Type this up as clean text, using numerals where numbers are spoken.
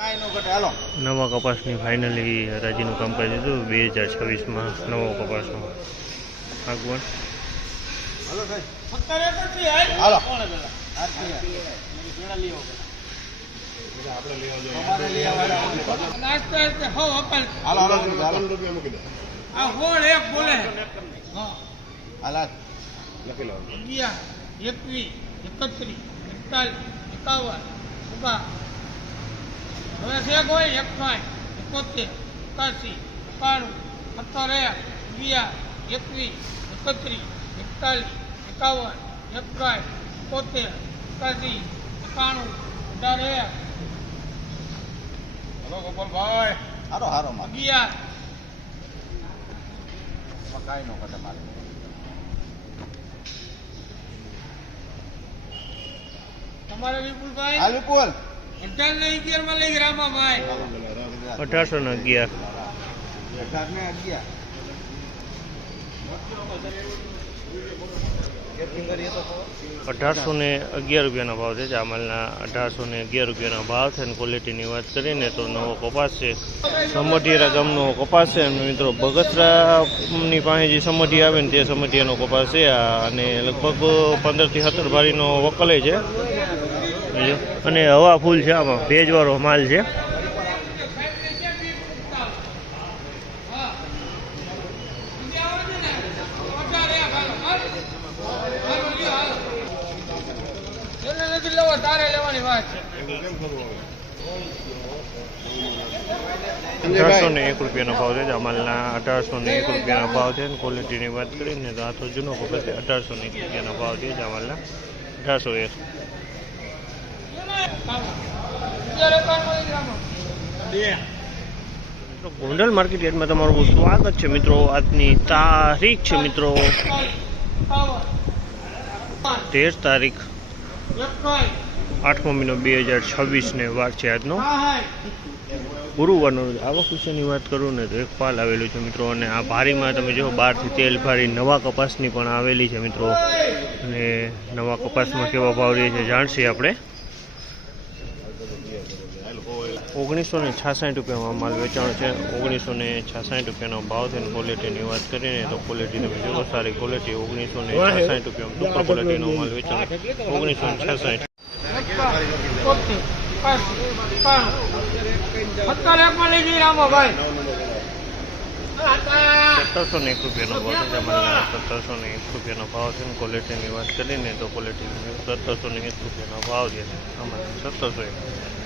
નવા કપાસની ફાઇનલી હરાજીનું કામકાજ હતું 2026માં નવો કપાસનો આગમન. હવે છે કોઈ 61, 71, 81, 92, 73, 21, 31, 41, 51, 71, 81, 91, 92. હલો ગોપાલભાઈ, હારો 11 મકાઈ નો કટે મારે તમારે વિપુલભાઈ. હા વિપુલ 1811 માં લઈ રામાભાઈ 1811 રૂપિયાનો ભાવ છે. જામલના 1811 રૂપિયાનો ભાવ છે. અને ક્વોલિટીની વાત કરીને તો નવો કપાસ છે. સમઢિયારા ગામનો કપાસ છે અને મિત્રો બગસરાની પાસે જે સમઢિયા આવે ને તે સમઢિયાનો કપાસ છે. અને લગભગ 15 થી 17 ભારીનો વકલે છે અને હવા ફૂલ છે. આમાં ભેજવાળો માલ છે. તારે લેવાની વાત છે. 1801 રૂપિયાનો ભાવ છે. જામલના 1801 રૂપિયાનો ભાવ છે. ક્વોલિટીની વાત કરીને તો આ તો જૂનો કપાસ છે. 1801 રૂપિયાનો ભાવ છે. જામલના 1801. ગોંડલ માર્કેટ યાર્ડમાં તમારું સ્વાગત છે મિત્રો. આજની તારીખ છે મિત્રો 13 તારીખ 8મો મહિનો 2026 ને વાર છે આજનો ગુરુવારનો. આવક વિશેની વાત કરું ને તો એક પાલ આવેલું છે મિત્રો. અને આ ભારીમાં તમે જો 12થી 13 ભારી નવા કપાસની પણ આવેલી છે મિત્રો. અને નવા કપાસમાં કેવા ભાવ રહે છે જાણશી આપણે. 1966 રૂપિયામાં માલ વેચાણ છે. 1966 રૂપિયાનો ભાવ છે. ક્વોલિટીની વાત કરીને તો ક્વોલિટી તમે જોવો સારી ક્વોલિટી. 1966 રૂપિયામાં સુપર ક્વોલિટીનો માલ વેચાણ 1966. 1701 રૂપિયાનો ભાવ છે. જમલના 1701 રૂપિયાનો ભાવ છે. ક્વોલિટીની વાત કરીને તો ક્વોલિટી 1701 રૂપિયાનો ભાવ છે. 1701.